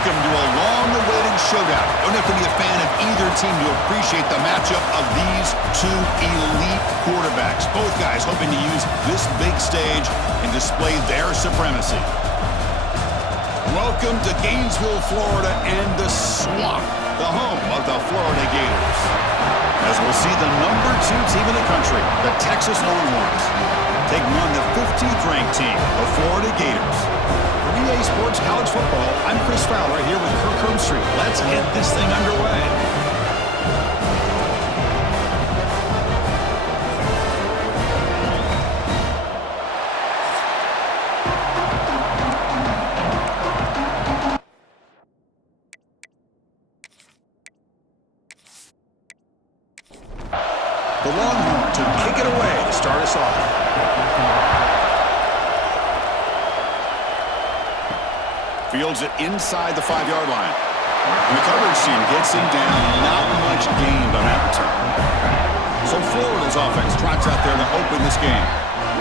Welcome to a long-awaited showdown. Don't have to be a fan of either team to appreciate the matchup of these two elite quarterbacks. Both guys hoping to use this big stage and display their supremacy. Welcome to Gainesville, Florida, and the Swamp, the home of the Florida Gators. As we'll see the number 2 team in the country, the Texas Longhorns, taking on the 15th ranked team, the Florida Gators. For EA Sports College Football, I'm Chris Fowler here with Kirk Herbstreit. Let's get this thing underway. The Longhorns will kick it away to start us off. Fields it inside the 5-yard line. And the coverage team gets him down. Not much gained on that return. So Florida's offense trots out there to open this game.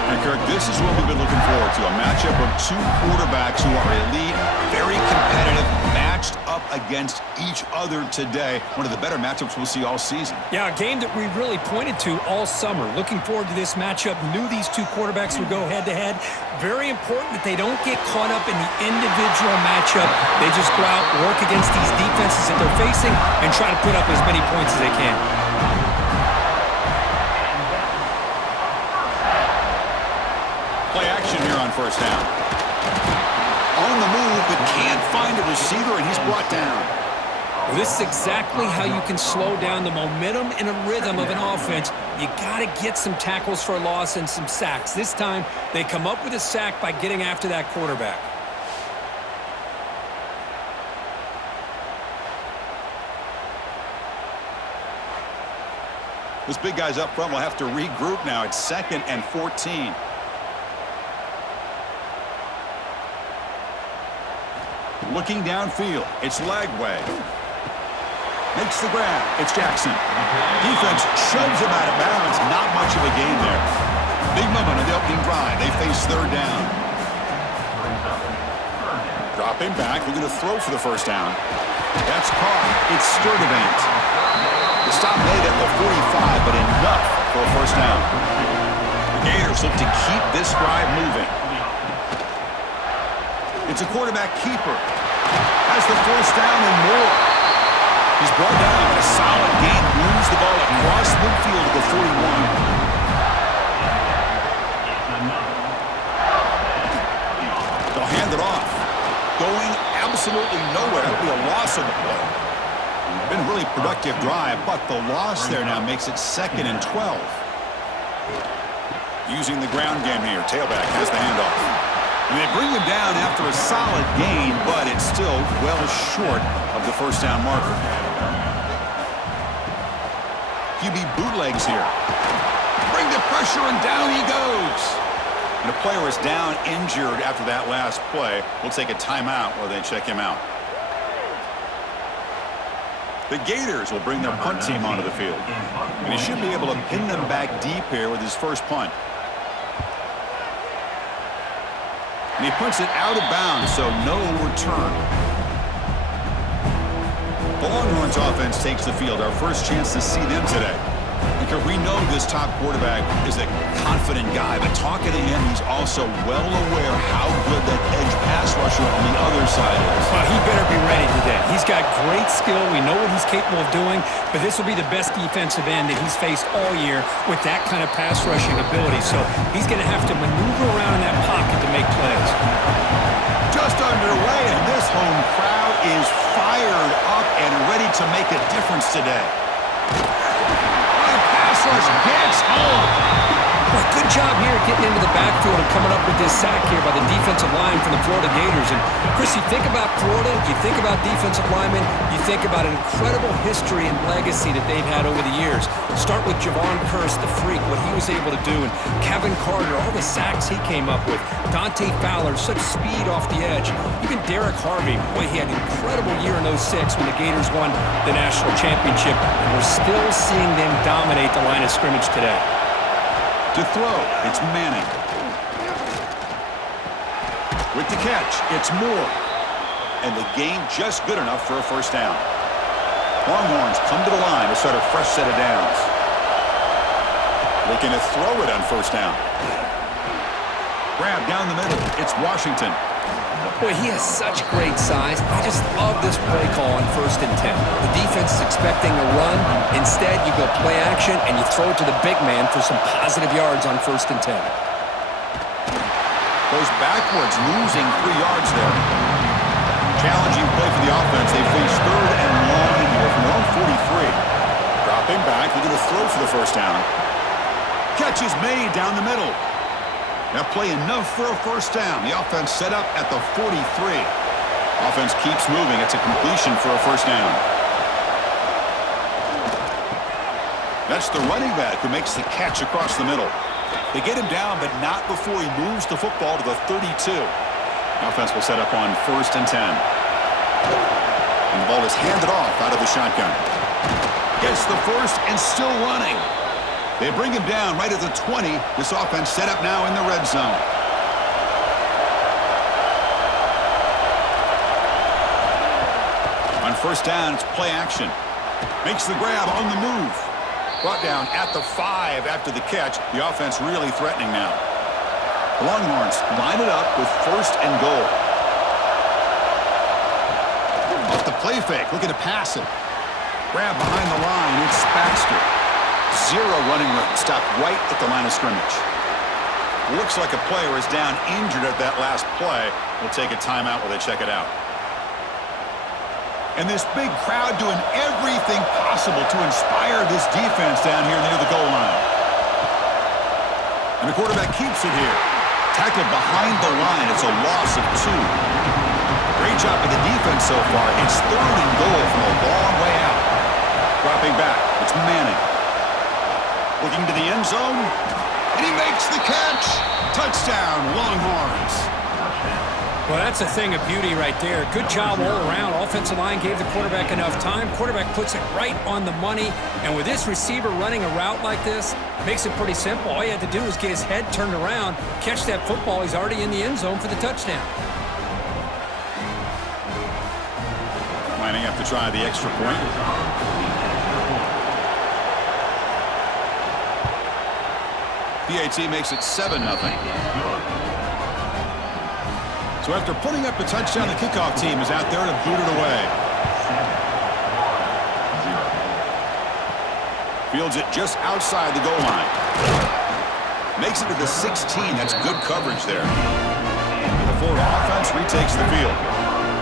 And Kirk, this is what we've been looking forward to. A matchup of 2 quarterbacks who are elite, very competitive, matched up against each other today. One of the better matchups we'll see all season. Yeah, a game that we really pointed to all summer. Looking forward to this matchup. Knew these 2 quarterbacks would go head-to-head. Very important that they don't get caught up in the individual matchup. They just go out, work against these defenses that they're facing, and try to put up as many points as they can. Play action here on first down. On the move, but can't find a receiver, and he's brought down. Well, this is exactly how you can slow down the momentum and a rhythm of an offense. You got to get some tackles for a loss and some sacks. This time, they come up with a sack by getting after that quarterback. Those big guys up front will have to regroup now. It's 2nd and 14. Looking downfield, it's Lagway. Makes the grab, it's Jackson. Defense shoves him out of bounds. Not much of a gain there. Big moment of the opening drive. They face 3rd down. Dropping back, looking to throw for the first down. That's caught. It's Sturdivant. The stop made at the 45, but enough for a first down. The Gators look to keep this drive moving. It's a quarterback keeper. Has the first down and more. He's brought down a solid gain. Moves the ball across midfield to the 41. They'll hand it off. Going absolutely nowhere. That'll be a loss on the play. Been a really productive drive, but the loss there now makes it 2nd and 12. Using the ground game here. Tailback has the handoff. And they bring him down after a solid gain, but it's still well short of the first down marker. QB bootlegs here. Bring the pressure, and down he goes. And a player is down injured after that last play. We'll take a timeout while they check him out. The Gators will bring their punt team onto the field. And he should be able to pin them back deep here with his first punt. And he punts it out of bounds, so no return. The Longhorns offense takes the field. Our first chance to see them today. Because we know this top quarterback is a confident guy, but talking to him, he's also well aware how good that edge pass rusher on the other side is. Well, he better be ready today. He's got great skill. We know what he's capable of doing, but this will be the best defensive end that he's faced all year with that kind of pass rushing ability. So he's going to have to maneuver around in that pocket to make plays. Just underway, and this home crowd is fired up and ready to make a difference today. Pass rush gets home. Well, good job here getting into the backfield and coming up with this sack here by the defensive line from the Florida Gators. And, Chris, you think about Florida, you think about defensive linemen, you think about an incredible history and legacy that they've had over the years. Start with Javon Kearse, the freak, what he was able to do, and Kevin Carter, all the sacks he came up with. Dante Fowler, such speed off the edge. Even Derek Harvey, boy, he had an incredible year in 06 when the Gators won the national championship. And we're still seeing them dominate the line of scrimmage today. To throw, it's Manning. With the catch, it's Moore. and the game just good enough for a first down. Longhorns come to the line to start a fresh set of downs. Looking to throw it on first down. Grab down the middle. It's Washington. Boy, he has such great size. I just love this play call on 1st and 10. The defense is expecting a run. Instead, you go play action, and you throw it to the big man for some positive yards on 1st and 10. Goes backwards, losing 3 yards there. Challenging play for the offense. They face 3rd and long here from their own 43. Dropping back, looking to throw for the first down. Catch is made down the middle. That play enough for a first down. The offense set up at the 43. Offense keeps moving. It's a completion for a first down. That's the running back who makes the catch across the middle. They get him down, but not before he moves the football to the 32. Offense will set up on 1st and 10. And the ball is handed off out of the shotgun. Gets the first and still running. They bring him down right at the 20. This offense set up now in the red zone. On first down, it's play action. Makes the grab on the move. Brought down at the 5 after the catch. The offense really threatening now. The Longhorns line it up with 1st and goal. Off the play fake, looking to pass it. Grab behind the line, it's Baxter. 0 running room, stopped right at the line of scrimmage. Looks like a player is down injured at that last play. We'll take a timeout while they check it out. And this big crowd doing everything possible to inspire this defense down here near the goal line. And the quarterback keeps it here. Tackled behind the line. It's a loss of 2. Great job by the defense so far. It's 3rd and goal from a long way out. Dropping back. It's Manning. Looking to the end zone, and he makes the catch. Touchdown, Longhorns. Well, that's a thing of beauty right there. Good job all around. Offensive line gave the quarterback enough time. Quarterback puts it right on the money. And with this receiver running a route like this, makes it pretty simple. All you had to do was get his head turned around, catch that football. He's already in the end zone for the touchdown. Lining up to try the extra point. PAT makes it 7-0. So after putting up the touchdown, the kickoff team is out there to boot it away. Fields it just outside the goal line. Makes it to the 16. That's good coverage there. And the Florida offense retakes the field.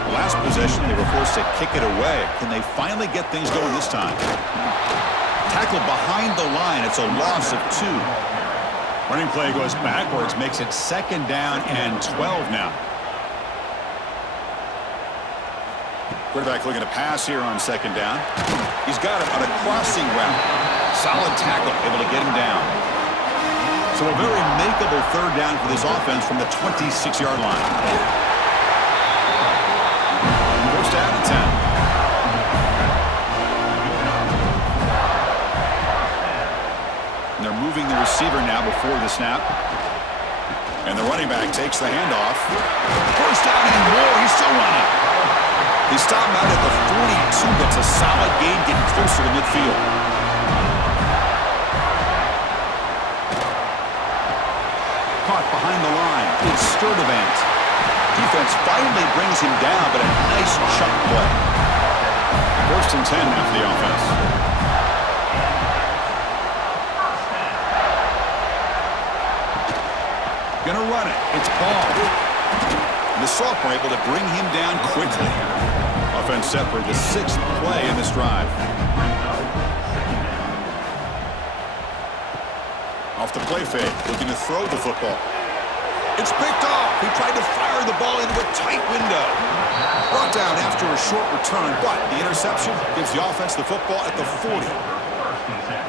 The last possession, they were forced to kick it away. Can they finally get things going this time? Tackled behind the line. It's a loss of 2. Running play goes backwards, makes it 2nd down and 12 now. Quarterback looking to pass here on 2nd down. He's got it on a crossing route. Solid tackle, able to get him down. So a very makeable 3rd down for this offense from the 26-yard line. 1st down and 10. And they're moving the receiver now before the snap. And the running back takes the handoff. 1st down and more. He's still running. He stopped out at the 42. That's a solid gain, getting closer to midfield. Caught behind the line. It's Sturdivant. Defense finally brings him down, but a nice chuck play. 1st and 10 now for the offense. Gonna run it. It's Ball. And the sophomore able to bring him down quickly. Offense set for the 6th play in this drive. Off the play fake, looking to throw the football. It's picked off. He tried to fire the ball into a tight window. Brought down after a short return, but the interception gives the offense the football at the 40.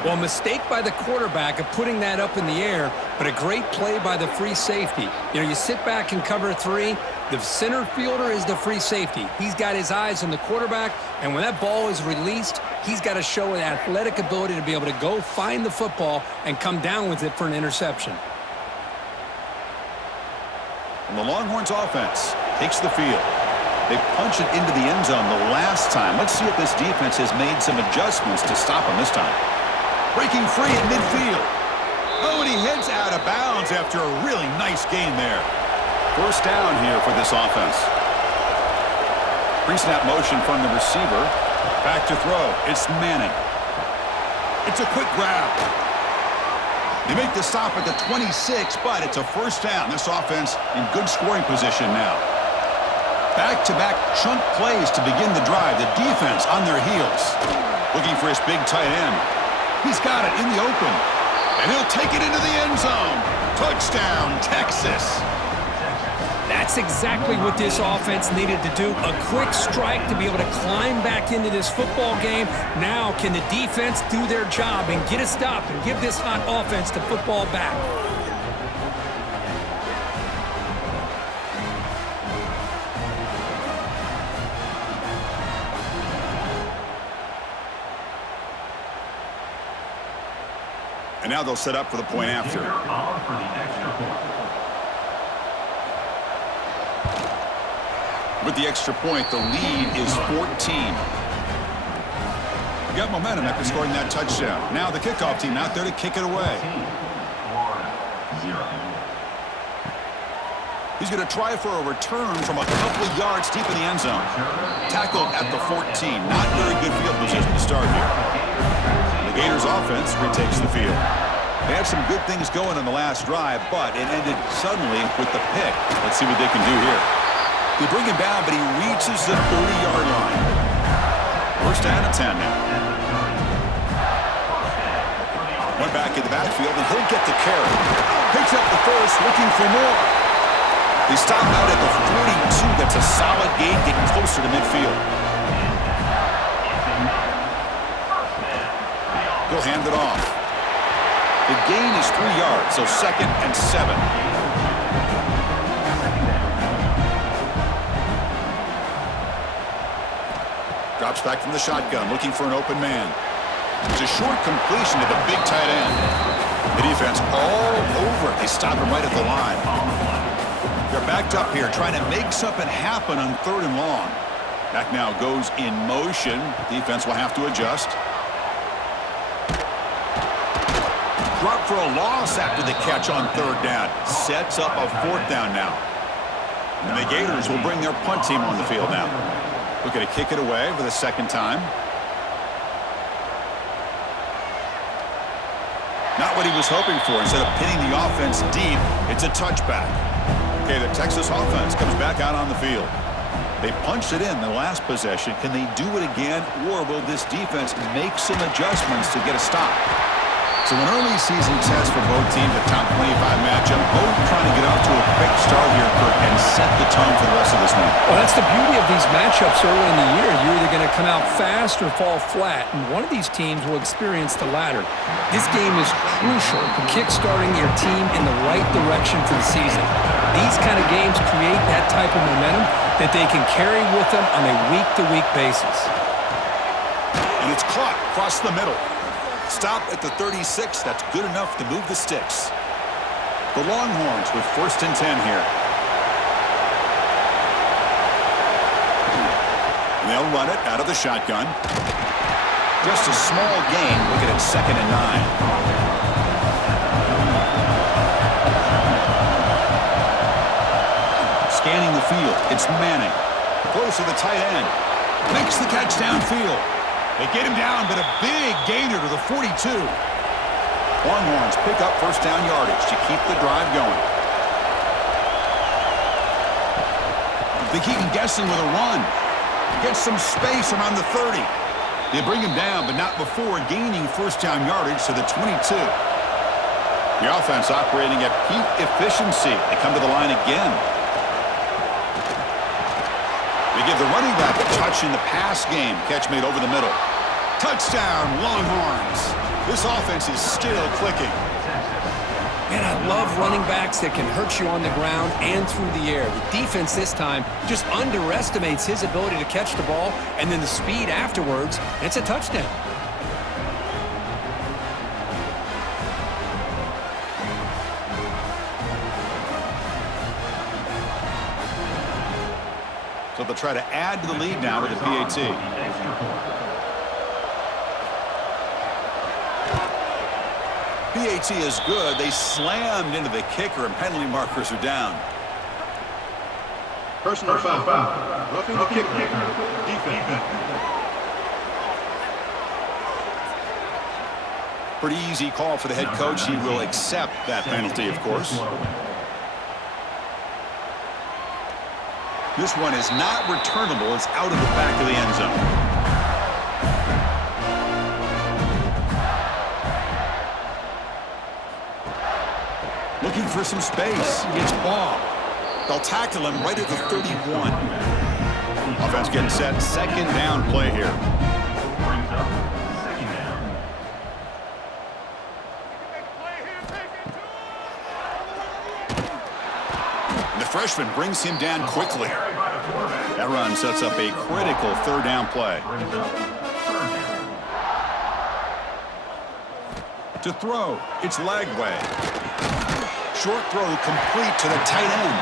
Well, mistake by the quarterback of putting that up in the air, but a great play by the free safety. You know, you sit back and cover 3. The center fielder is the free safety. He's got his eyes on the quarterback, and when that ball is released, he's got to show an athletic ability to be able to go find the football and come down with it for an interception. And the Longhorns offense takes the field. They punch it into the end zone the last time. Let's see if this defense has made some adjustments to stop them this time. Breaking free at midfield. Oh, and he heads out of bounds after a really nice gain there. First down here for this offense. Pre-snap motion from the receiver. Back to throw. It's Manning. It's a quick grab. They make the stop at the 26, but it's a first down. This offense in good scoring position now. Back-to-back chunk plays to begin the drive. The defense on their heels. Looking for his big tight end. He's got it in the open. And he'll take it into the end zone. Touchdown, Texas. That's exactly what this offense needed to do. A quick strike to be able to climb back into this football game. Now can the defense do their job and get a stop and give this hot offense the football back? And now they'll set up for the point after. With the extra point, the lead is 14. We got momentum after scoring that touchdown. Now the kickoff team out there to kick it away. He's going to try for a return from a couple of yards deep in the end zone. Tackled at the 14. Not very good field position to start here. The Gators offense retakes the field. They had some good things going on the last drive, but it ended suddenly with the pick. Let's see what they can do here. They bring him down, but he reaches the 30-yard line. First down and 10 now. One back in the backfield, and he'll get the carry. Picks up the first, looking for more. They stop out at the 42. That's a solid gain, getting closer to midfield. He'll hand it off. The gain is 3 yards, so 2nd and 7. Drops back from the shotgun, looking for an open man. It's a short completion to the big tight end. The defense all over it. They stop him right at the line. They're backed up here, trying to make something happen on 3rd and long. Back now goes in motion. Defense will have to adjust. Drop for a loss after the catch on 3rd down. Sets up a 4th down now. And the Gators will bring their punt team on the field now. Looking to kick it away for the 2nd time. Not what he was hoping for. Instead of pinning the offense deep, it's a touchback. Okay, the Texas offense comes back out on the field. They punched it in the last possession. Can they do it again, or will this defense make some adjustments to get a stop? So an early season test for both teams, a top 25 matchup. Both trying to get off to a quick start here, Kurt, and set the tone for the rest of this one. Well, that's the beauty of these matchups early in the year. You're either going to come out fast or fall flat, and one of these teams will experience the latter. This game is crucial for kick-starting your team in the right direction for the season. These kind of games create that type of momentum that they can carry with them on a week-to-week basis. And it's caught across the middle. Stop at the 36. That's good enough to move the sticks. The Longhorns with 1st and 10 here. And they'll run it out of the shotgun. Just a small gain. Look at it, 2nd and 9. Scanning the field. It's Manning. Close to the tight end. Makes the catch downfield. They get him down, but a big gainer to the 42. Longhorns pick up 1st down yardage to keep the drive going. They keep him guessing with a run. Gets some space around the 30. They bring him down, but not before gaining 1st down yardage to the 22. The offense operating at peak efficiency. They come to the line again. They give the running back a touch in the pass game. Catch made over the middle. Touchdown, Longhorns. This offense is still clicking. Man, I love running backs that can hurt you on the ground and through the air. The defense this time just underestimates his ability to catch the ball, and then the speed afterwards, it's a touchdown. So the try to add to the lead now with a PAT. PAT is good. They slammed into the kicker, and penalty markers are down. Personal foul. Roughing the kicker. Defense. Pretty easy call for the head coach. He will accept that penalty, of course. This one is not returnable. It's out of the back of the end zone. Looking for some space. It's ball. They'll tackle him right at the 31. Offense getting set. Second down play here. The freshman brings him down quickly. That run sets up a critical third down play. To throw, it's Lagway. Short throw complete to the tight end.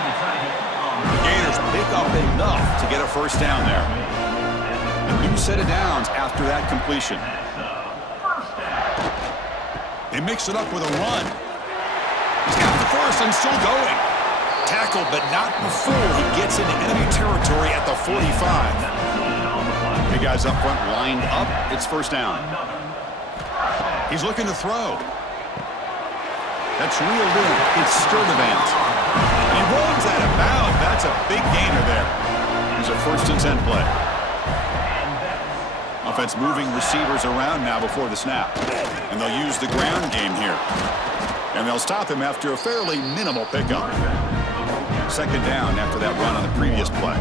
The Gators pick up enough to get a first down there. A new set of downs after that completion. They mix it up with a run. He's got the first and still going. Tackled, but not before he gets into enemy territory at the 45. Big guys up front lined up. It's first down. He's looking to throw. That's reeled in. It's Sturdivant. He rolls that about. That's a big gainer there. It's a 1st and 10 play. Offense moving receivers around now before the snap. And they'll use the ground game here. And they'll stop him after a fairly minimal pickup. Second down after that run on the previous play.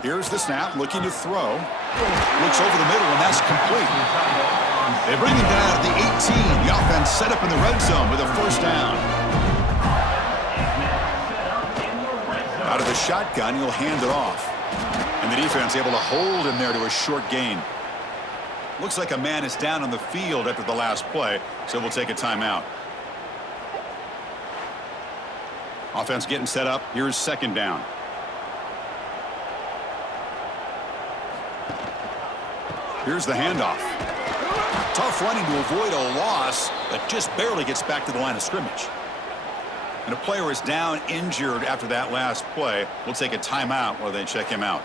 Here's the snap, looking to throw. Looks over the middle, and that's complete. They bring him down at the 18. The offense set up in the red zone with a first down. Out of the shotgun, he'll hand it off. And the defense able to hold him there to a short gain. Looks like a man is down on the field after the last play, so we'll take a timeout. Offense getting set up. Here's second down. Here's the handoff. Tough running to avoid a loss, but just barely gets back to the line of scrimmage. And a player is down injured after that last play. We'll take a timeout while they check him out.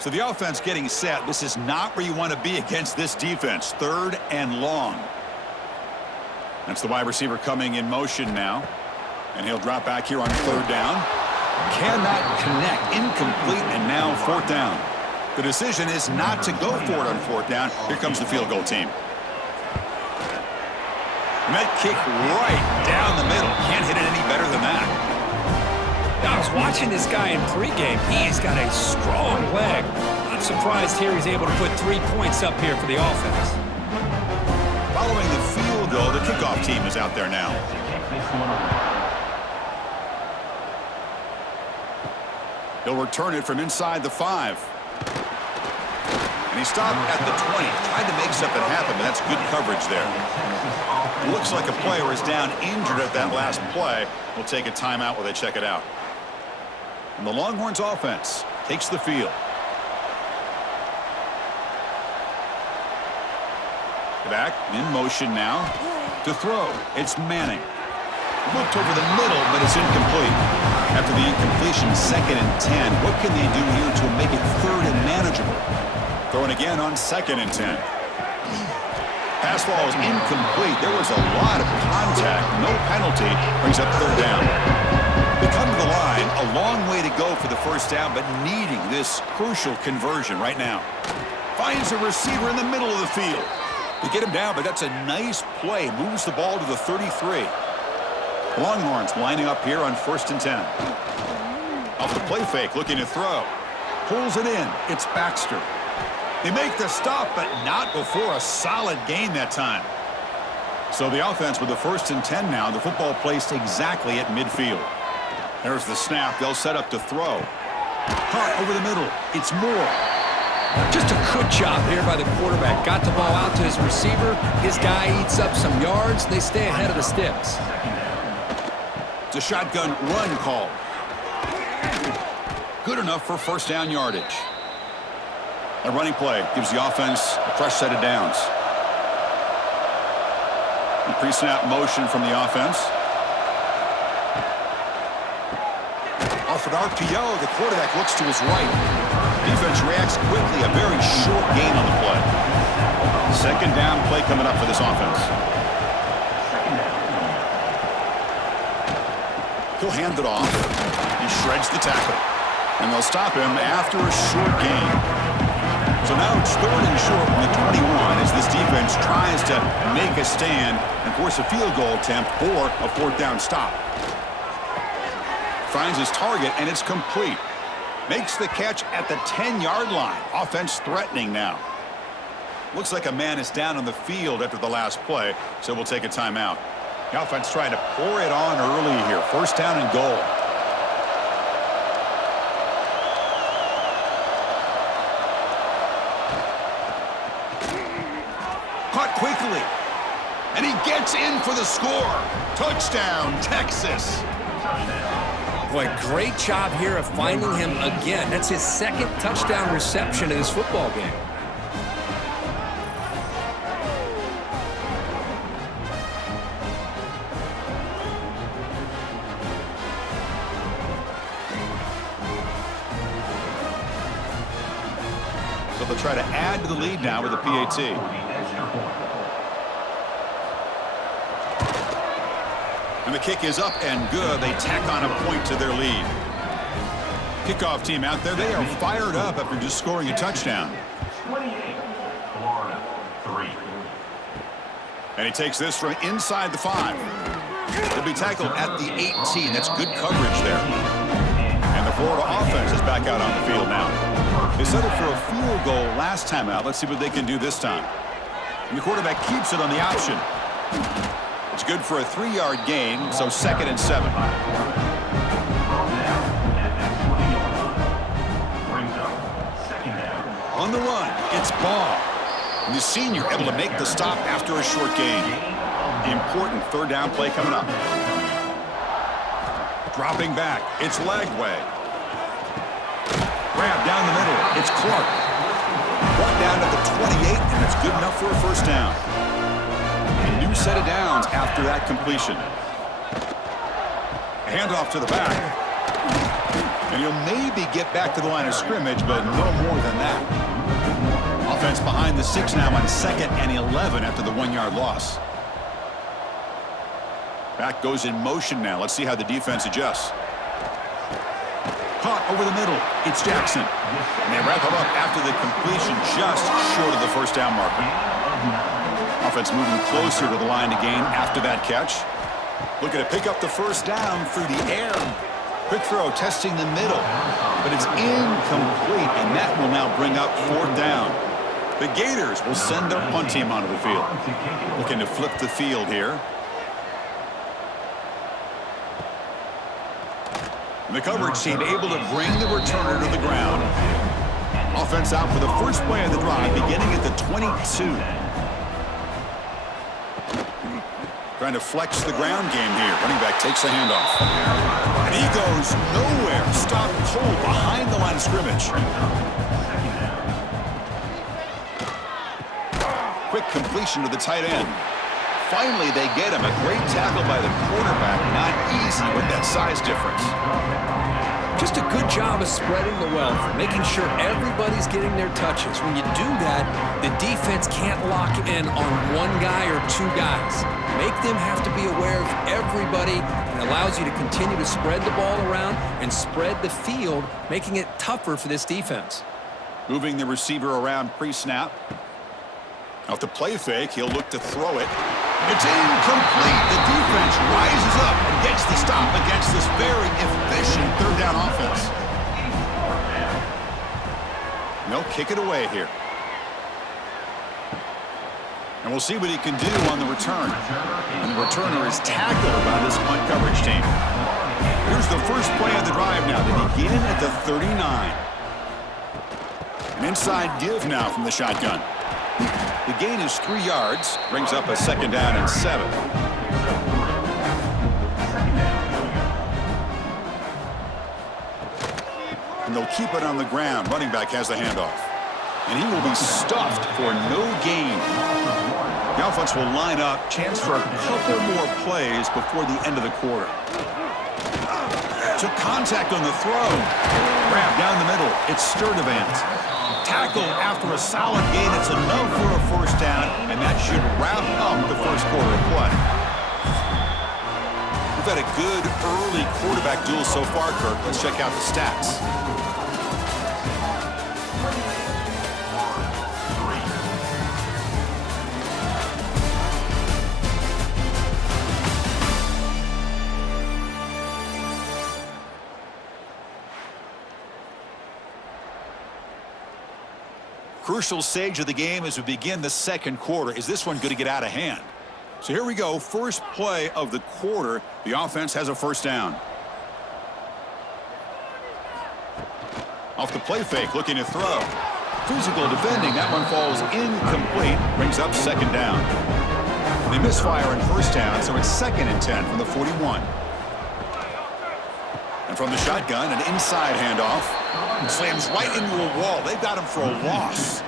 So the offense getting set. This is not where you want to be against this defense. 3rd and long. That's the wide receiver coming in motion now. And he'll drop back here on 3rd down. Cannot connect. Incomplete, and now 4th down. The decision is not to go for it on 4th down. Here comes the field goal team. And that kick right down the middle. Can't hit it any better than that. I was watching this guy in pregame. He's got a strong leg. Not surprised here he's able to put 3 points up here for the offense. Following the field goal, the kickoff team is out there now. He'll return it from inside the 5. And he stopped at the 20. Tried to make something happen, but that's good coverage there. Looks like a player is down injured at that last play. We'll take a timeout while they check it out. And the Longhorns offense takes the field. Back in motion now to throw. It's Manning. Looked over the middle, but it's incomplete. After the incompletion, 2nd and 10. What can they do here to make it 3rd and manageable? Throwing again on 2nd and 10. Pass ball is incomplete. There was a lot of contact. No penalty. Brings up 3rd down. They come to the line. A long way to go for the first down, but needing this crucial conversion right now. Finds a receiver in the middle of the field. They get him down, but that's a nice play. Moves the ball to the 33. Longhorns lining up here on 1st and 10. Off the play fake, looking to throw. Pulls it in. It's Baxter. They make the stop, but not before a solid gain that time. So the offense with the 1st and 10 now. The football placed exactly at midfield. There's the snap. They'll set up to throw. Caught over the middle. It's Moore. Just a good job here by the quarterback. Got the ball out to his receiver. His guy eats up some yards. They stay ahead of the sticks. It's a shotgun run call. Good enough for first down yardage. A running play gives the offense a fresh set of downs. A pre-snap motion from the offense. Off an RPO, the quarterback looks to his right. Defense reacts quickly, a very short gain on the play. Second down play coming up for this offense. He'll hand it off. He shreds the tackle. And they'll stop him after a short gain. So now it's third and short from the 21 as this defense tries to make a stand and force a field goal attempt or a fourth down stop. Finds his target, and it's complete. Makes the catch at the 10-yard line. Offense threatening now. Looks like a man is down on the field after the last play, so we'll take a timeout. The offense trying to pour it on early here. First down and goal. Caught quickly. And he gets in for the score. Touchdown, Texas. Boy, great job here of finding him again. That's his second touchdown reception in this football game. So they'll try to add to the lead now with a PAT. And the kick is up and good. They tack on a point to their lead. Kickoff team out there, they are fired up after just scoring a touchdown. 28, Florida, 3. And he takes this from inside the 5. He'll be tackled at the 18. That's good coverage there. And the Florida offense is back out on the field now. They settled for a field goal last time out. Let's see what they can do this time. And the quarterback keeps it on the option. It's good for a 3-yard gain, so 2nd and 7. On the run, it's Ball. And the senior able to make the stop after a short gain. The important third down play coming up. Dropping back, it's Lagway. Grab down the middle, it's Clark. Brought down at the 28, and that's good enough for a first down. A new set of downs after that completion. A handoff to the back. And he'll maybe get back to the line of scrimmage, but no more than that. Offense behind the 6 now on 2nd and 11 after the 1-yard loss. Back goes in motion now. Let's see how the defense adjusts. Caught over the middle. It's Jackson. And they wrap it up after the completion just short of the first down marker. Offense moving closer to the line to gain after that catch. Looking to pick up the first down through the air. Quick throw testing the middle. But it's incomplete, and that will now bring up 4th down. The Gators will send their punt team onto the field. Looking to flip the field here. The coverage team able to bring the returner to the ground. Offense out for the first play of the drive, beginning at the 22. Trying to flex the ground game here. Running back takes the handoff. And he goes nowhere. Stop cold behind the line of scrimmage. Quick completion to the tight end. Finally, they get him. A great tackle by the quarterback. Not easy with that size difference. Just a good job of spreading the wealth, making sure everybody's getting their touches. When you do that, the defense can't lock in on one guy or two guys. Make them have to be aware of everybody, and allows you to continue to spread the ball around and spread the field, making it tougher for this defense. Moving the receiver around pre-snap. Off the play fake, he'll look to throw it. It's incomplete. The defense rises up and gets the stop against this very efficient third down offense. They'll kick it away here. And we'll see what he can do on the return. And the returner is tackled by this punt coverage team. Here's the first play of the drive now. They begin at the 39. An inside give now from the shotgun. The gain is 3 yards, brings up a 2nd down and 7. And they'll keep it on the ground. Running back has the handoff. And he will be stuffed for no gain. The offense will line up. Chance for a couple more plays before the end of the quarter. Took contact on the throw. Grab down the middle. It's Sturdivant. Tackle after a solid gain. It's enough for a first down, and that should wrap up the first quarter of play. We've had a good early quarterback duel so far, Kirk. Let's check out the stats. Crucial stage of the game as we begin the second quarter. Is this one going to get out of hand? So here we go. First play of the quarter. The offense has a first down. Off the play fake, looking to throw. Physical defending. That one falls incomplete. Brings up second down. They misfire in first down, so it's 2nd and 10 from the 41. And from the shotgun, an inside handoff. Slams right into a wall. They've got him for a loss.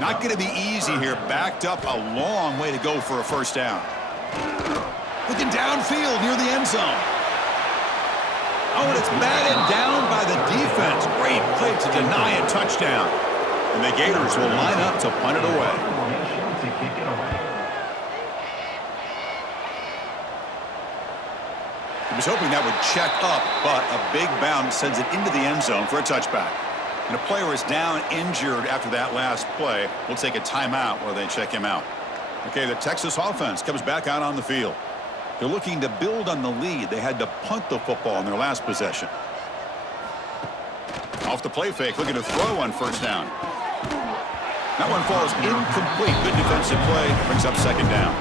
Not going to be easy here. Backed up a long way to go for a first down. Looking downfield near the end zone. Oh, and it's batted down by the defense. Great play to deny a touchdown. And the Gators will line up to punt it away. He was hoping that would check up, but a big bounce sends it into the end zone for a touchback. And a player is down injured after that last play. We'll take a timeout while they check him out. Okay, the Texas offense comes back out on the field. They're looking to build on the lead. They had to punt the football in their last possession. Off the play fake, looking to throw on first down. That one falls incomplete. Good defensive play. Brings up second down.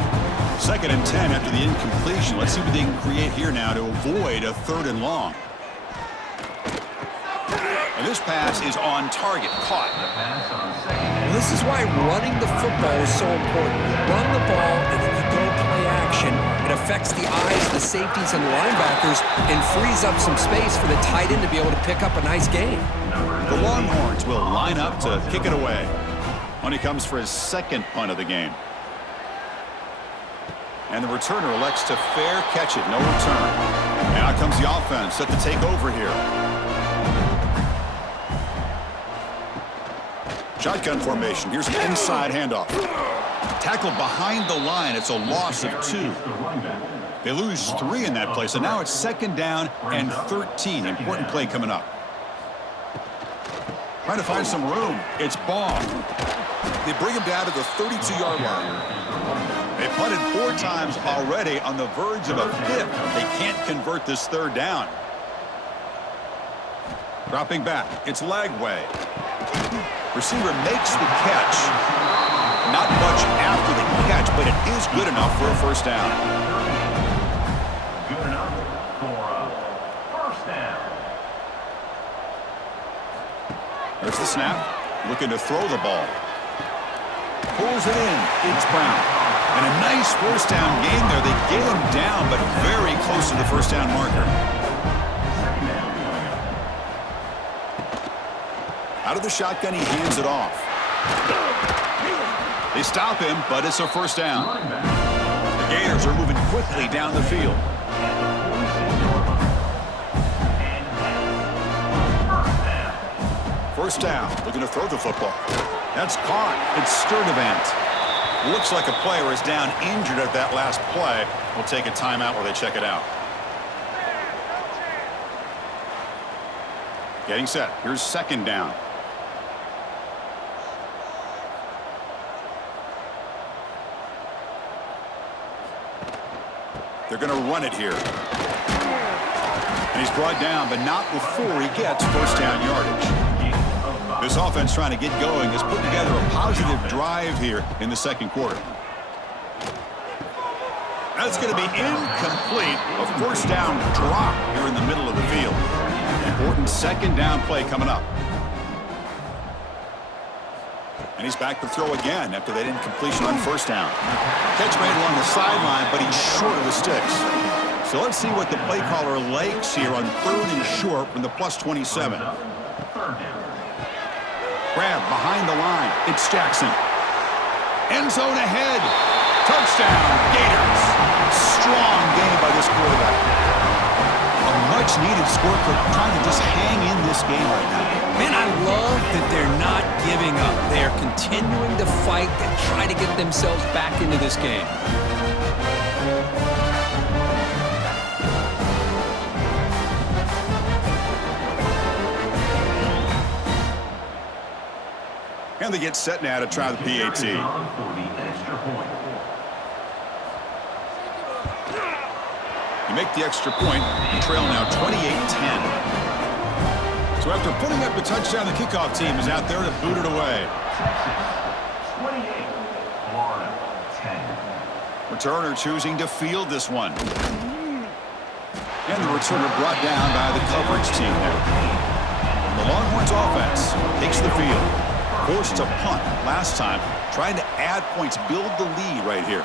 2nd and 10 after the incompletion. Let's see what they can create here now to avoid a 3rd and long. And this pass is on target. Caught. This is why running the football is so important. You run the ball and then you go play action. It affects the eyes of the safeties and linebackers and frees up some space for the tight end to be able to pick up a nice gain. The Longhorns will line up to kick it away. When he comes for his 2nd punt of the game. And the returner elects to fair catch it. No return. And out comes the offense set to take over here. Shotgun formation. Here's an inside handoff. Tackled behind the line. It's a loss of 2. They lose 3 in that play. So now it's 2nd down and 13. Important play coming up. Trying to find some room. It's Baum. They bring him down to the 32-yard line. They punted 4 times already, on the verge of a 5th. They can't convert this 3rd down. Dropping back. It's Lagway. Receiver makes the catch. Not much after the catch, but it is good enough for a first down. Good enough for a first down. There's the snap. Looking to throw the ball. Pulls it in. It's Brown. And a nice first down gain there. They get him down, but very close to the first down marker. Out of the shotgun, he hands it off. They stop him, but it's a first down. The Gators are moving quickly down the field. First down, looking to throw the football. That's caught. It's Sturdivant. Looks like a player is down injured at that last play. We'll take a timeout while they check it out. Getting set. Here's 2nd down. They're going to run it here. And he's brought down, but not before he gets first down yardage. This offense trying to get going has put together a positive drive here in the second quarter. That's going to be incomplete. A first down drop here in the middle of the field. Important 2nd down play coming up. And he's back to throw again after that incompletion on first down. Catch made along the sideline, but he's short of the sticks. So let's see what the play caller likes here on 3rd and short from the plus 27. Grab behind the line. It's Jackson. End zone ahead. Touchdown, Gators. Strong game by this quarterback. A much-needed score for trying to just hang in this game right now. Man, I love that they're not giving up. They are continuing to fight and try to get themselves back into this game. And they get set now to try the PAT. You make the extra point. You trail now 28-10. So after putting up the touchdown, the kickoff team is out there to boot it away. 28, Florida, 10. Returner choosing to field this one. And the returner brought down by the coverage team there. The Longhorns offense takes the field. Forced to punt last time. Trying to add points, build the lead right here.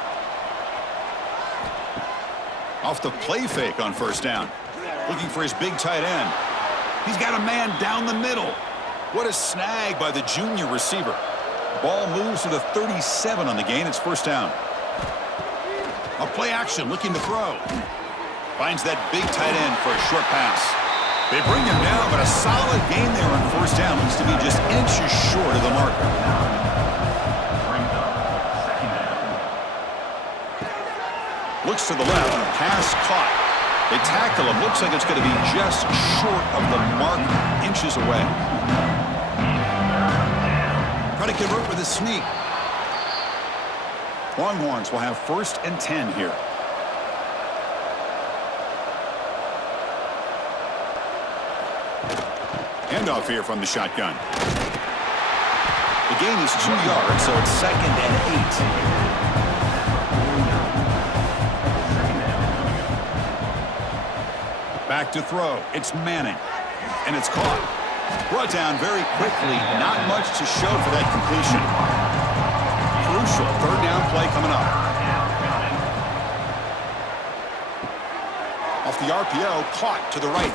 Off the play fake on 1st down. Looking for his big tight end. He's got a man down the middle. What a snag by the junior receiver. Ball moves to the 37 on the gain. It's 1st down. A play action looking to throw. Finds that big tight end for a short pass. They bring him down, but a solid gain there on 1st down. Looks to be just inches short of the marker. Looks to the left. Pass caught. They tackle him. Looks like it's going to be just short of the mark, inches away. Try to convert with a sneak. Longhorns will have 1st and 10 here. Handoff here from the shotgun. The gain is 2 yards, so it's 2nd and 8. Back to throw. It's Manning. And it's caught. Brought down very quickly. Not much to show for that completion. Crucial 3rd down play coming up. Off the RPO, caught to the right.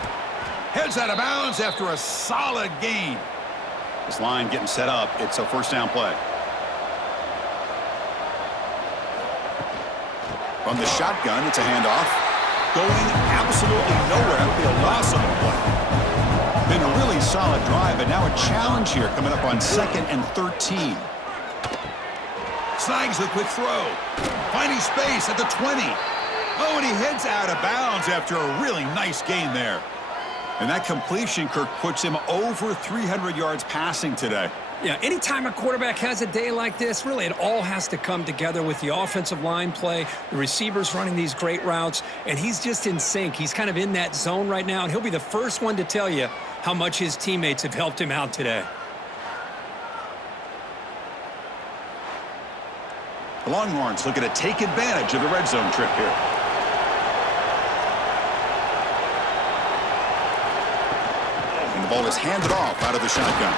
Heads out of bounds after a solid gain. This line getting set up. It's a 1st down play. From the shotgun, it's a handoff. Going absolutely nowhere. That would be a loss on the play. Been a really solid drive, but now a challenge here coming up on 2nd and 13. Snags the quick throw. Finding space at the 20. Oh, and he heads out of bounds after a really nice gain there. And that completion, Kirk, puts him over 300 yards passing today. Yeah, anytime a quarterback has a day like this, really it all has to come together with the offensive line play, the receivers running these great routes, and he's just in sync. He's kind of in that zone right now, and he'll be the first one to tell you how much his teammates have helped him out today. The Longhorns looking to take advantage of the red zone trip here. The ball is handed off out of the shotgun.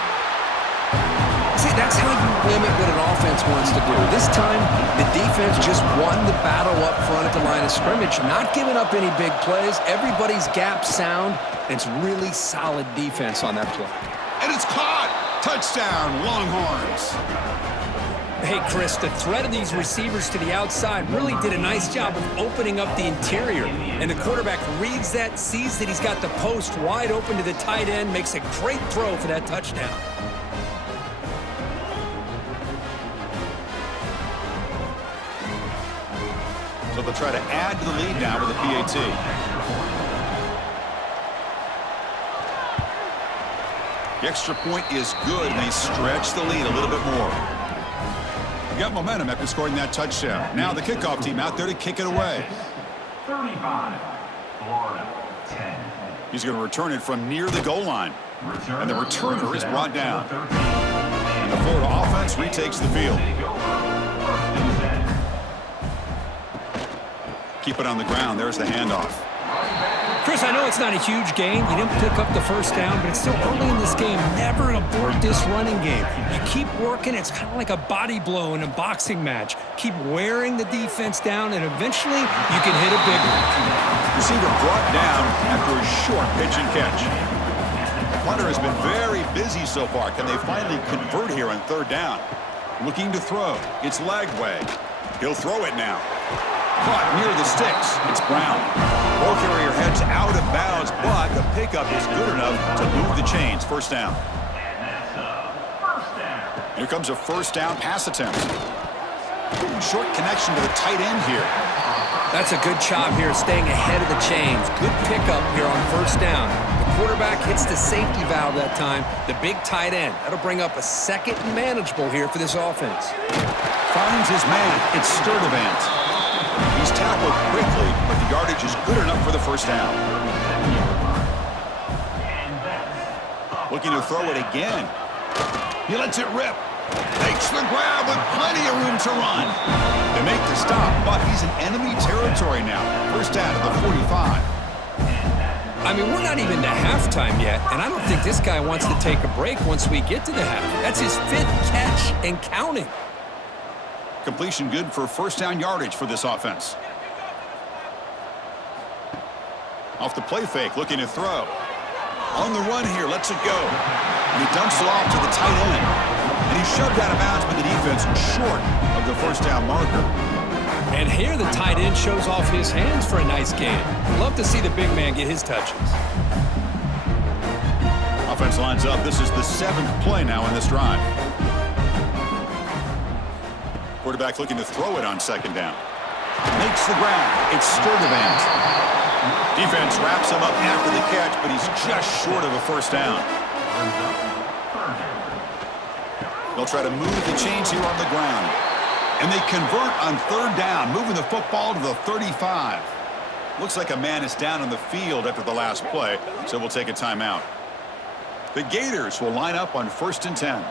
See, that's how you limit what an offense wants to do. This time, the defense just won the battle up front at the line of scrimmage, not giving up any big plays. Everybody's gap sound. It's really solid defense on that play. And it's caught. Touchdown, Longhorns. Hey, Chris, the threat of these receivers to the outside really did a nice job of opening up the interior. And the quarterback reads that, sees that he's got the post wide open to the tight end, makes a great throw for that touchdown. So they'll try to add to the lead now with the PAT. The extra point is good, and they stretch the lead a little bit more. Got momentum after scoring that touchdown. Now the kickoff team out there to kick it away. 35, Florida, 10. He's going to return it from near the goal line. And the returner is brought down. And the Florida offense retakes the field. Keep it on the ground. There's the handoff. Chris, I know it's not a huge gain. You didn't pick up the 1st down, but it's still early in this game. Never abort this running game. You keep working. It's kind of like a body blow in a boxing match. Keep wearing the defense down, and eventually you can hit a big one. Receiver brought down after a short pitch and catch. The punter has been very busy so far. Can they finally convert here on third down? Looking to throw. It's Lagway. He'll throw it now. Caught near the sticks. It's Brown. Ball carrier heads out of bounds, but the pickup is good enough to move the chains. First down. Here comes a first down pass attempt. Short connection to the tight end here. That's a good job here staying ahead of the chains. Good pickup here on first down. The quarterback hits the safety valve that time, the big tight end. That'll bring up a second and manageable here for this offense. Finds his man. It's Sturdivant. He's tackled quickly, but the yardage is good enough for the first down. Looking to throw it again. He lets it rip. Makes the grab with plenty of room to run. They make the stop, but he's in enemy territory now. First down at the 45. I mean, we're not even to halftime yet, and I don't think this guy wants to take a break once we get to the half. That's his 5th catch and counting. Completion good for first down yardage for this offense. Off the play fake, looking to throw. On the run here, lets it go. And he dumps it off to the tight end. And he's shoved out of bounds by the defense short of the first down marker. And here the tight end shows off his hands for a nice gain. Love to see the big man get his touches. Offense lines up. This is the 7th play now in this drive. Quarterback looking to throw it on second down. Makes the grab. It's Sturdivant. Defense wraps him up after the catch, but he's just short of a first down. They'll try to move the chains here on the ground. And they convert on third down, moving the football to the 35. Looks like a man is down on the field after the last play, so we'll take a timeout. The Gators will line up on 1st and 10.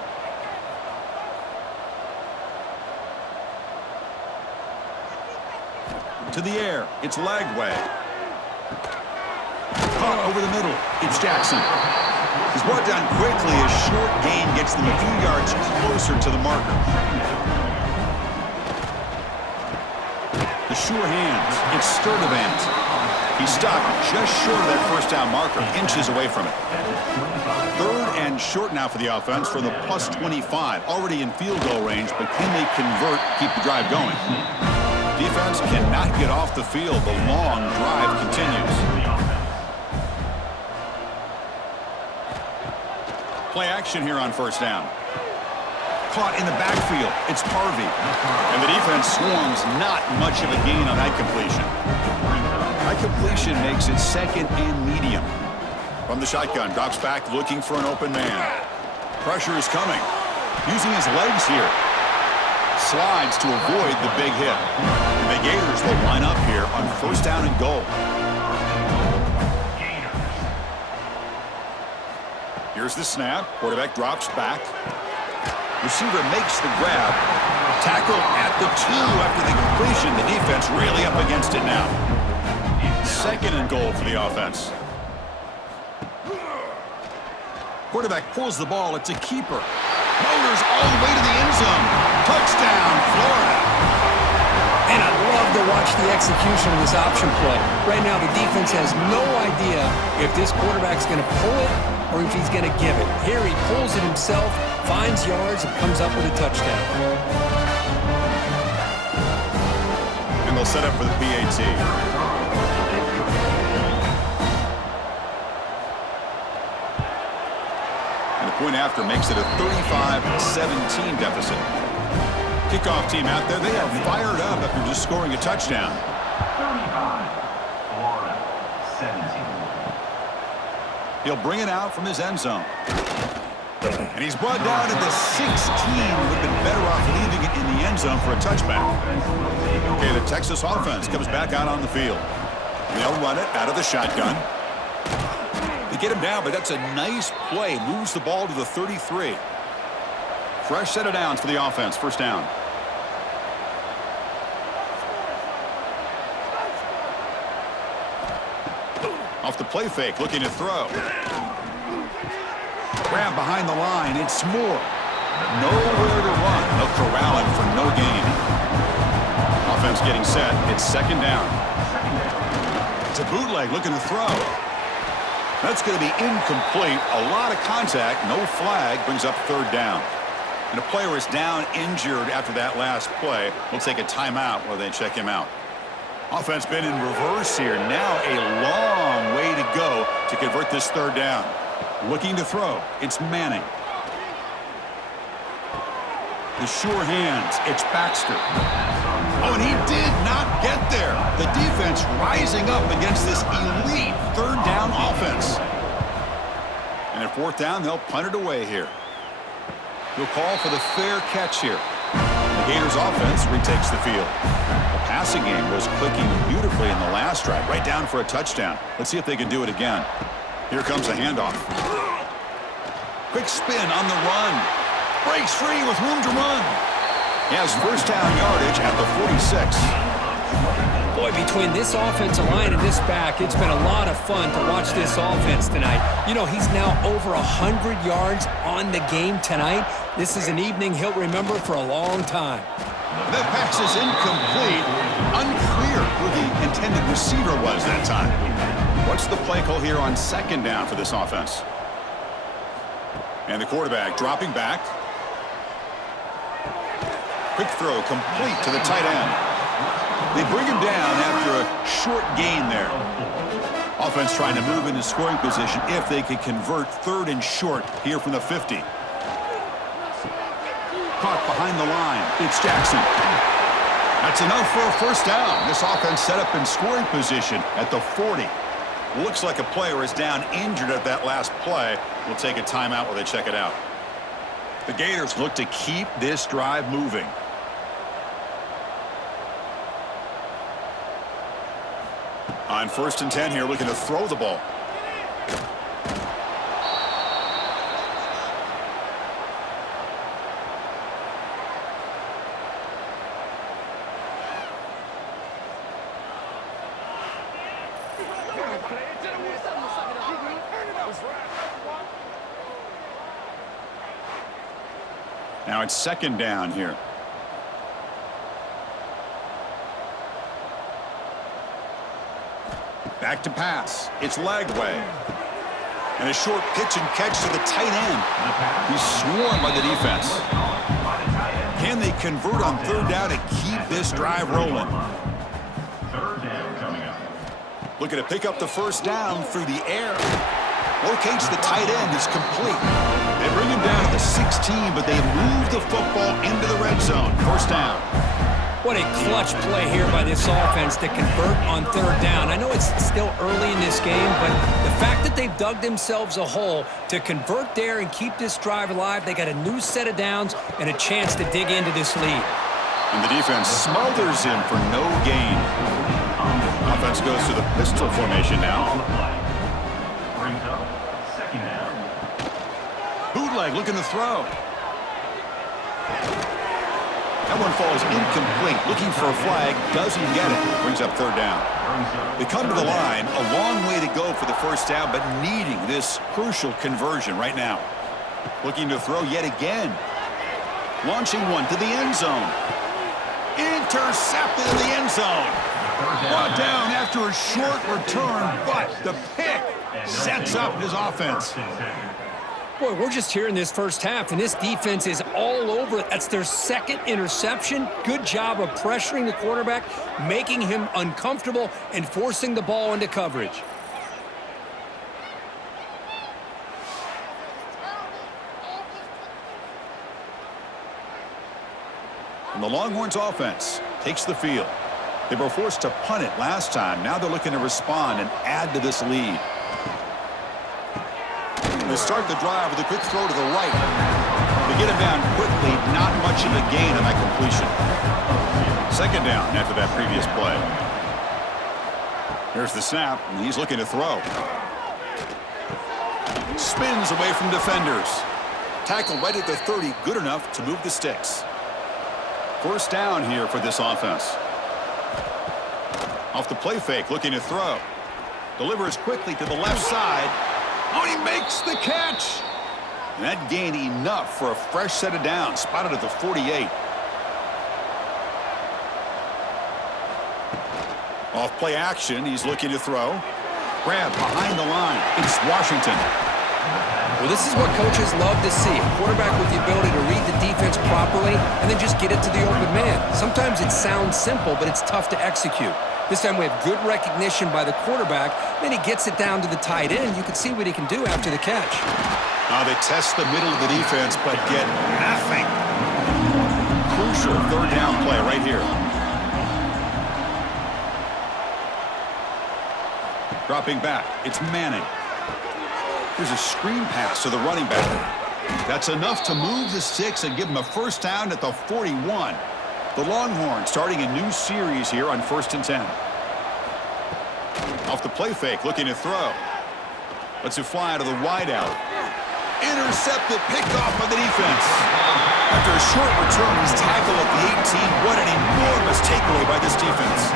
To the air, it's Lagway. Caught over the middle, it's Jackson. He's brought down quickly. A short gain gets them a few yards closer to the marker. The sure hands, it's Sturdivant. He's stopped just short of that first down marker, inches away from it. Third and short now for the offense from the plus 25. Already in field goal range, but can they convert, keep the drive going? Defense cannot get off the field. The long drive continues. Play action here on first down. Caught in the backfield. It's Harvey. And the defense swarms. Not much of a gain on that completion. That completion makes it second and medium. From the shotgun, drops back looking for an open man. Pressure is coming. Using his legs here. Slides to avoid the big hit. And the Gators will line up here on first down and goal. Here's the snap. Quarterback drops back. Receiver makes the grab. Tackle at the 2 after the completion. The defense really up against it now. Second and goal for the offense. Quarterback pulls the ball. It's a keeper. Motors all the way to the end zone. Touchdown, Florida. And I love to watch the execution of this option play. Right now, the defense has no idea if this quarterback's going to pull it or if he's going to give it. Here he pulls it himself, finds yards, and comes up with a touchdown. And they'll set up for the PAT. And the point after makes it a 35-17 deficit. Kickoff team out there, they are fired up after just scoring a touchdown. 35, Florida, 17. He'll bring it out from his end zone. And he's brought down at the 16. Would have been better off leaving it in the end zone for a touchback. Okay, the Texas offense comes back out on the field. They'll run it out of the shotgun. They get him down, but that's a nice play. Moves the ball to the 33. Fresh set of downs for the offense. First down. Off the play fake, looking to throw. Grab behind the line. It's Moore. Nowhere to run. They'll corral him for no gain. Offense getting set. It's second down. It's a bootleg looking to throw. That's going to be incomplete. A lot of contact. No flag. Brings up third down. And a player is down injured after that last play. We'll take a timeout while they check him out. Offense been in reverse here. Now a long way to go to convert this third down. Looking to throw. It's Manning. The sure hands. It's Baxter. Oh, and he did not get there. The defense rising up against this elite third down offense. And at fourth down, they'll punt it away here. He'll call for the fair catch here. The Gators offense retakes the field. The passing game was clicking beautifully in the last drive, right down for a touchdown. Let's see if they can do it again. Here comes a handoff. Quick spin on the run. Breaks free with room to run. He has first down yardage at the 46. Boy, between this offensive line and this back, it's been a lot of fun to watch this offense tonight. You know, he's now over 100 yards on the game tonight. This is an evening he'll remember for a long time. The pass is incomplete. Unclear who the intended receiver was that time. What's the play call here on second down for this offense? And the quarterback dropping back. Quick throw complete to the tight end. They bring him down after a short gain there. Offense trying to move into scoring position if they can convert third and short here from the 50. Caught behind the line. It's Jackson. That's enough for a first down. This offense set up in scoring position at the 40. Looks like a player is down injured at that last play. We'll take a timeout while they check it out. The Gators look to keep this drive moving. On 1st and 10 here, looking to throw the ball. Now it's second down here. Back to pass. It's Lagway. And a short pitch and catch to the tight end. He's swarmed by the defense. Can they convert on third down to keep this drive rolling? Third down coming up. Looking to pick up the first down through the air. Locates the tight end. It's complete. They bring him down to the 16, but they move the football into the red zone. First down. What a clutch play here by this offense to convert on third down. I know it's still early in this game, but the fact that they've dug themselves a hole to convert there and keep this drive alive, they got a new set of downs and a chance to dig into this lead. And the defense smothers him for no gain. Offense goes to the pistol formation now. Brings up second down. Bootleg looking to throw. That one falls incomplete. Looking for a flag. Doesn't get it. Brings up third down. They come to the line. A long way to go for the first down, but needing this crucial conversion right now. Looking to throw yet again. Launching one to the end zone. Intercepted in the end zone. Brought down after a short return, but the pick sets up his offense. Boy, we're just here in this first half, and this defense is all over it. That's their second interception. Good job of pressuring the quarterback, making him uncomfortable, and forcing the ball into coverage. And the Longhorns offense takes the field. They were forced to punt it last time. Now they're looking to respond and add to this lead. They start the drive with a quick throw to the right. They get him down quickly, not much of a gain on that completion. Second down after that previous play. Here's the snap, and he's looking to throw. Spins away from defenders. Tackled right at the 30, good enough to move the sticks. First down here for this offense. Off the play fake, looking to throw. Delivers quickly to the left side. Oh, he makes the catch. And that gained enough for a fresh set of downs, spotted at the 48. Off play action, he's looking to throw. Grab behind the line. It's Washington. Well, this is what coaches love to see. A quarterback with the ability to read the defense properly and then just get it to the open man. Sometimes it sounds simple, but it's tough to execute. This time we have good recognition by the quarterback. Then he gets it down to the tight end. You can see what he can do after the catch. Now they test the middle of the defense, but get nothing. Crucial third down play right here. Dropping back, it's Manning. Here's a screen pass to the running back. That's enough to move the sticks and give him a first down at the 41. The Longhorns starting a new series here on 1st and 10. Off the play fake, looking to throw. Lets it fly to the wideout. Intercepted, picked off by the defense. After a short return, he's tackled at the 18. What an enormous takeaway by this defense.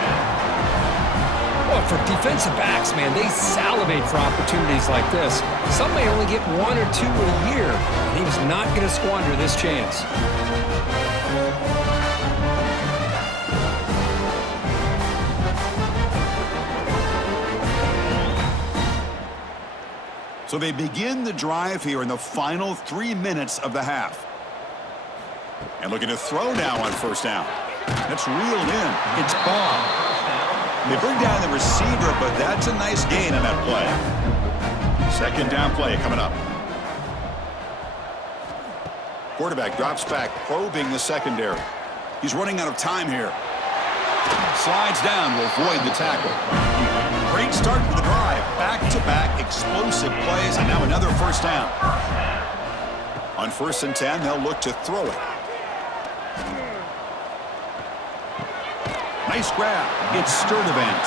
Well, for defensive backs, man, they salivate for opportunities like this. Some may only get 1 or 2 a year, and he was not going to squander this chance. So they begin the drive here in the final 3 minutes of the half. And looking to throw now on first down. That's reeled in. It's Ball. They bring down the receiver, but that's a nice gain on that play. Second down play coming up. Quarterback drops back, probing the secondary. He's running out of time here. Slides down to avoid the tackle. Great start for the drive. Back-to-back explosive plays, and now another first down. On 1st and 10, they'll look to throw it. Nice grab. It's Sturdivant.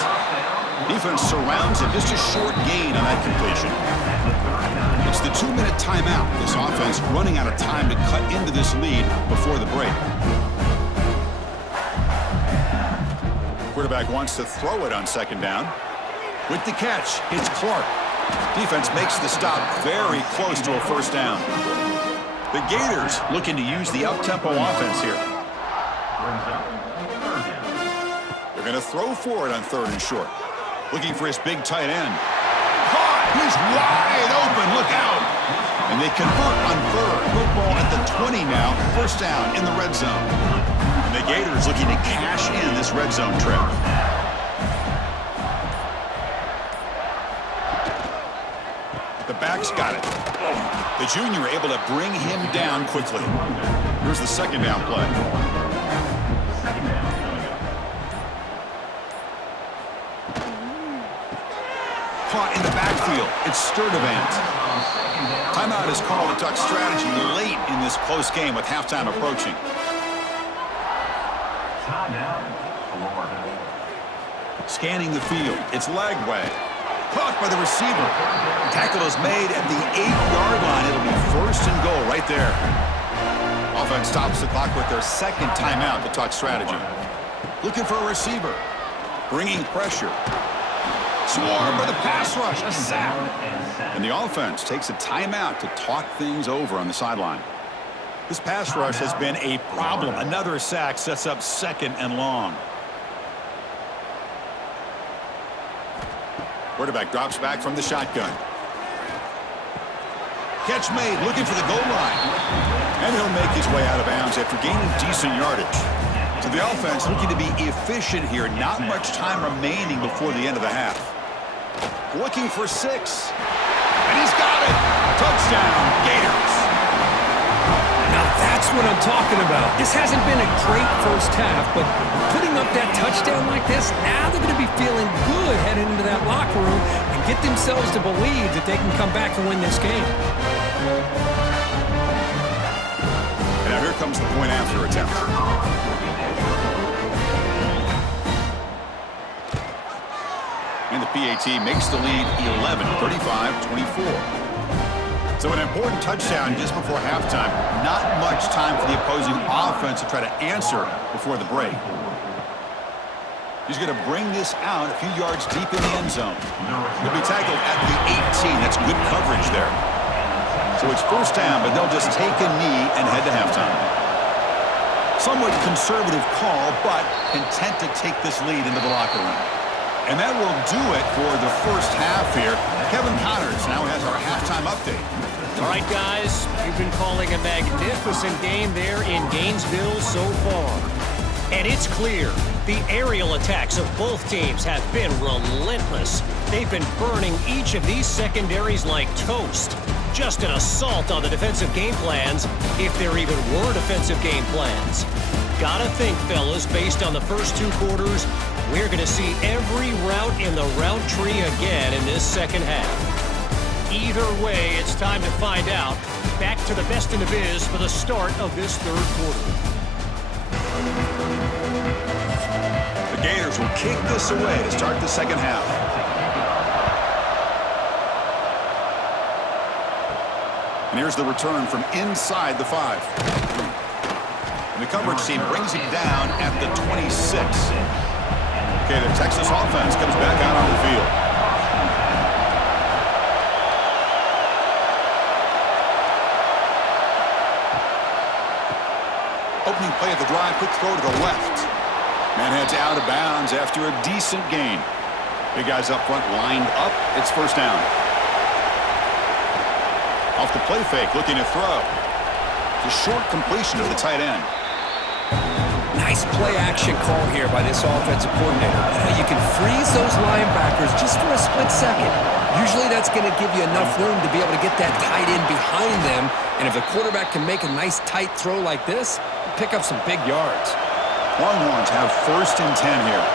Defense surrounds it. Just a short gain on that completion. It's the 2-minute timeout. This offense running out of time to cut into this lead before the break. Quarterback wants to throw it on second down. With the catch, it's Clark. Defense makes the stop very close to a first down. The Gators looking to use the up-tempo offense here. They're going to throw for it on 3rd and short. Looking for his big tight end. Caught! He's wide open. Look out! And they convert on 3rd. Football at the 20 now. First down in the red zone. And the Gators looking to cash in this red zone trip. The back's got it. The junior able to bring him down quickly. Here's the second down play. Caught in the backfield. It's Sturdivant. Timeout is called to Duck strategy late in this close game with halftime approaching. Scanning the field. It's Lagway. Caught by the receiver. Tackle is made at the 8-yard line. It'll be 1st and goal right there. Offense stops the clock with their second timeout to talk strategy. Looking for a receiver. Bringing pressure. Swarmed by the pass rush. A sack. And the offense takes a timeout to talk things over on the sideline. This pass rush has been a problem. Another sack sets up 2nd and long. Quarterback drops back from the shotgun. Catch made, looking for the goal line. And he'll make his way out of bounds after gaining decent yardage. So the offense looking to be efficient here. Not much time remaining before the end of the half. Looking for 6. And he's got it. Touchdown, Gators. Now that's what I'm talking about. This hasn't been a great first half, but putting up that touchdown like this, now they're going to be feeling good heading into that locker room and get themselves to believe that they can come back and win this game. And now here comes the point after attempt. And the PAT makes the lead 11, 35-24. So an important touchdown just before halftime. Not much time for the opposing offense to try to answer before the break. He's going to bring this out a few yards deep in the end zone. He'll be tackled at the 18. That's good coverage there. So it's first down, but they'll just take a knee and head to halftime. Somewhat conservative call, but content to take this lead into the locker room. And that will do it for the first half here. Kevin Connors now has our halftime update. All right, guys, you've been calling a magnificent game there in Gainesville so far. And it's clear the aerial attacks of both teams have been relentless. They've been burning each of these secondaries like toast. Just an assault on the defensive game plans, if there even were defensive game plans. Gotta think, fellas, based on the first 2 quarters, we're going to see every route in the route tree again in this second half. Either way, it's time to find out. Back to the best in the biz for the start of this third quarter. The Gators will kick this away to start the second half. And here's the return from inside the 5. And the coverage team brings him down at the 26. Okay, the Texas offense comes back out on the field. Opening play of the drive, quick throw to the left. Man heads out of bounds after a decent gain. Big guys up front lined up. It's first down. Off the play fake, looking to throw. It's a short completion to the tight end. Nice play-action call here by this offensive coordinator. You can freeze those linebackers just for a split second. Usually that's going to give you enough room to be able to get that tight end behind them. And if the quarterback can make a nice tight throw like this, pick up some big yards. Longhorns have first and 10 here.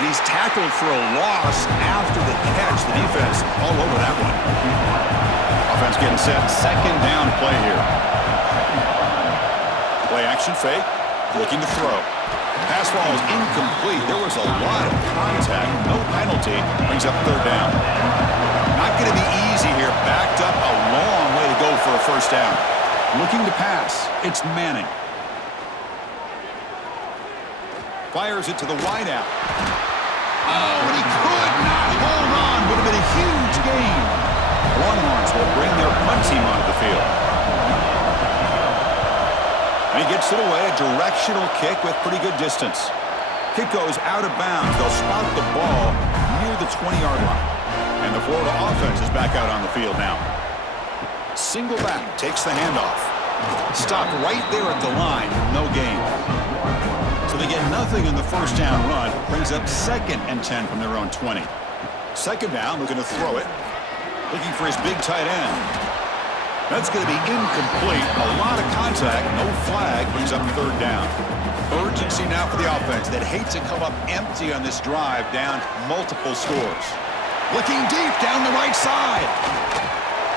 And he's tackled for a loss after the catch. The defense all over that one. Offense getting set. Second down play here. Play action fake. Looking to throw. Pass ball is incomplete. There was a lot of contact. No penalty. Brings up third down. Not going to be easy here. Backed up a long way to go for a first down. Looking to pass. It's Manning. Fires it to the wideout. Oh, and he could not hold on. Would have been a huge gain. Longhorns will bring their punt team onto the field. And he gets it away. A directional kick with pretty good distance. Kick goes out of bounds. They'll spot the ball near the 20-yard line. And the Florida offense is back out on the field now. Single back takes the handoff. Stopped right there at the line. No gain. So they get nothing in the first down run. Brings up second and 10 from their own 20. Second down, looking to throw it. Looking for his big tight end. That's going to be incomplete. A lot of contact. No flag. Brings up third down. Urgency now for the offense that hates to come up empty on this drive, down multiple scores. Looking deep down the right side.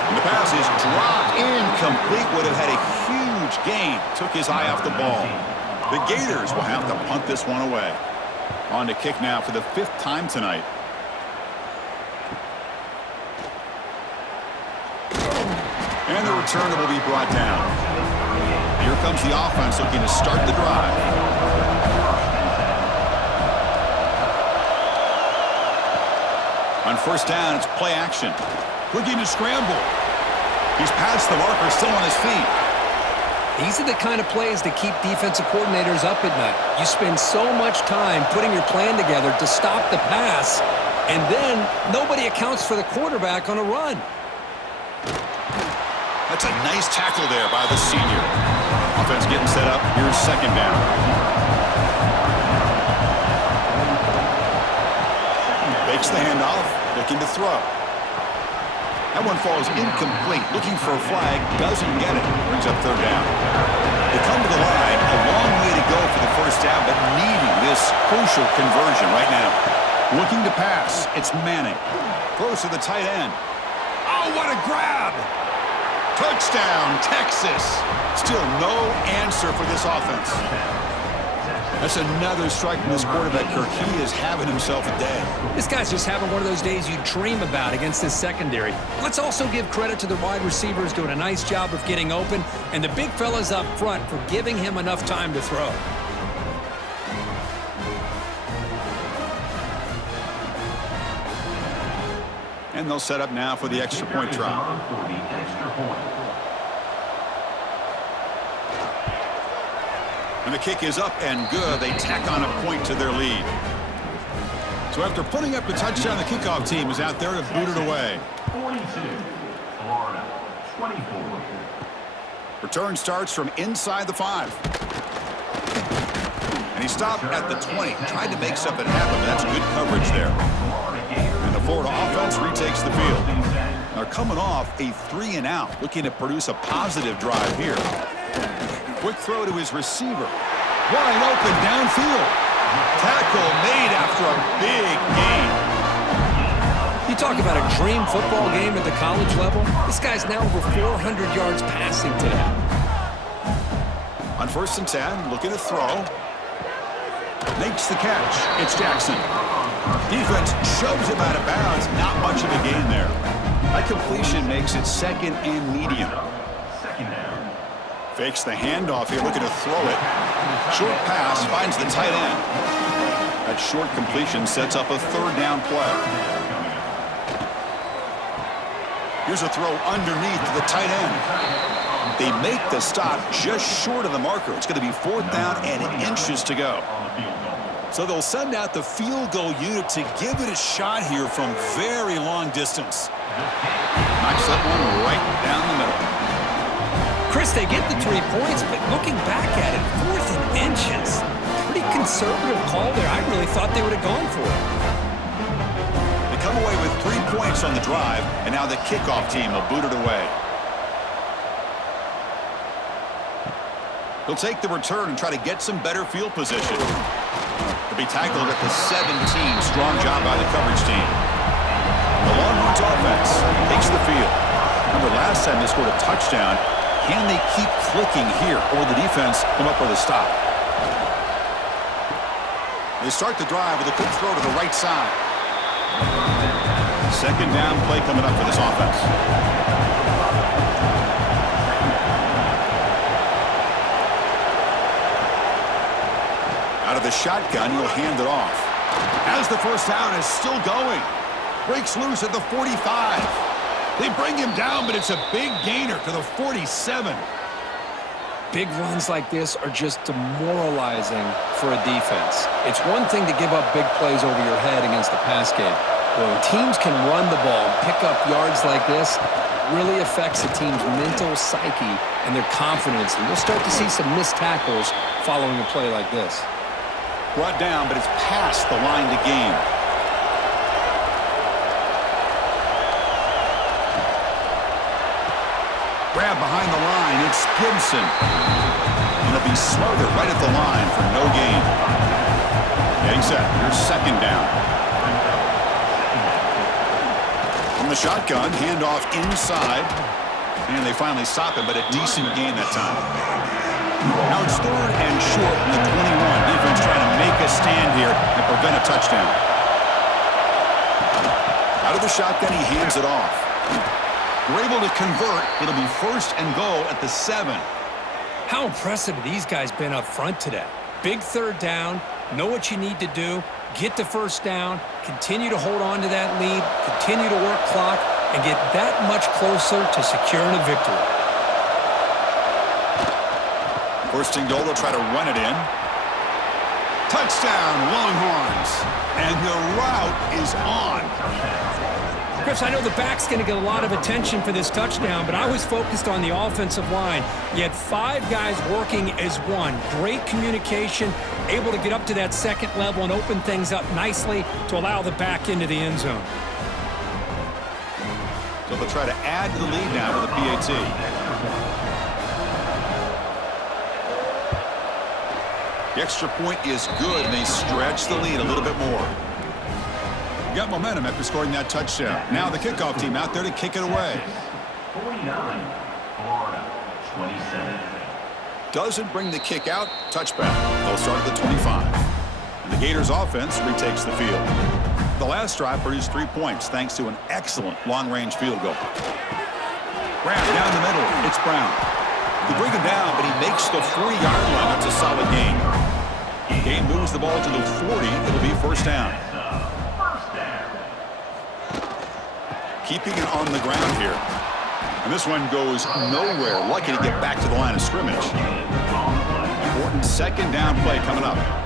And the pass is dropped. Incomplete. Would have had a huge gain. Took his eye off the ball. The Gators will have to punt this one away. On to kick now for the 5th time tonight. And the returner will be brought down. Here comes the offense looking to start the drive. On first down, it's play action. Looking to scramble. He's past the marker, still on his feet. These are the kind of plays that keep defensive coordinators up at night. You spend so much time putting your plan together to stop the pass, and then nobody accounts for the quarterback on a run. That's a nice tackle there by the senior. Offense getting set up. Here's second down. Fakes the handoff, looking to throw. That one falls incomplete. Looking for a flag, doesn't get it. Brings up third down. They come to the line, a long way to go for the first down, but needing this crucial conversion right now. Looking to pass, it's Manning. Throws to the tight end. Oh, what a grab! Touchdown, Texas. Still no answer for this offense. That's another strike from this quarterback, Kirk. He is having himself a day. This guy's just having one of those days you dream about against this secondary. Let's also give credit to the wide receivers doing a nice job of getting open, and the big fellas up front for giving him enough time to throw. And they'll set up now for the extra point try. And the kick is up and good. They tack on a point to their lead. So after putting up the touchdown, the kickoff team is out there to boot it away. 42, Florida, 24. Return starts from inside the 5. And he stopped at the 20. Tried to make something happen, but that's good coverage there. And the Florida offense retakes the field. They're coming off a 3-and-out, looking to produce a positive drive here. Quick throw to his receiver. Wide open downfield. Tackle made after a big gain. You talk about a dream football game at the college level. This guy's now over 400 yards passing today. On 1st and 10, looking to throw. Makes the catch. It's Jackson. Defense shoves him out of bounds. Not much of a gain there. That completion makes it 2nd and medium. Second down. Fakes the handoff here, looking to throw it. Short pass finds the tight end. That short completion sets up a 3rd down play. Here's a throw underneath to the tight end. They make the stop just short of the marker. It's going to be 4th down and inches to go. So they'll send out the field goal unit to give it a shot here from very long distance. Knocks that one right down the middle. Chris, they get the 3 points, but looking back at it, 4th and inches. Pretty conservative call there. I really thought they would have gone for it. They come away with 3 points on the drive, and now the kickoff team will boot it away. He'll take the return and try to get some better field position. He'll be tackled at the 17. Strong job by the coverage team. The Longhorns offense takes the field. Remember last time they scored a touchdown. Can they keep clicking here, or will the defense come up with a stop? They start the drive with a quick throw to the right side. 2nd down play coming up for this offense. Out of the shotgun, he'll hand it off. As the 1st down is still going. Breaks loose at the 45. They bring him down, but it's a big gainer to the 47. Big runs like this are just demoralizing for a defense. It's one thing to give up big plays over your head against the pass game. But when teams can run the ball and pick up yards like this, it really affects the team's mental psyche and their confidence. And you'll start to see some missed tackles following a play like this. Brought down, but it's past the line to gain. Grab behind the line, it's Gibson. And it'll be smothered right at the line for no gain. Getting set, here's 2nd down. From the shotgun, handoff inside. And they finally stop him, but a decent gain that time. Now it's 3rd and short in the 21. Defense trying to make a stand here and prevent a touchdown. Out of the shotgun, he hands it off. We're able to convert. It'll be 1st and goal at the 7. How impressive have these guys been up front today? Big 3rd down, know what you need to do, get the 1st down, continue to hold on to that lead, continue to work clock, and get that much closer to securing a victory. 1st and goal, they'll try to run it in. Touchdown, Longhorns. And the route is on. Chris, I know the back's going to get a lot of attention for this touchdown, but I was focused on the offensive line. You had 5 guys working as one. Great communication, able to get up to that 2nd level and open things up nicely to allow the back into the end zone. So they'll try to add to the lead now to the PAT. The extra point is good, and they stretch the lead a little bit more. Got momentum after scoring that touchdown. Now the kickoff team out there to kick it away. 49, Florida, 27. Doesn't bring the kick out. Touchback. They'll start at the 25. And the Gators offense retakes the field. The last drive produced 3 points thanks to an excellent long-range field goal. Grab down the middle. It's Brown. They bring him down, but he makes the 40-yard line. That's a solid gain. Game moves the ball to the 40. It'll be 1st down. Keeping it on the ground here. And this one goes nowhere. Lucky to get back to the line of scrimmage. important second down play coming up.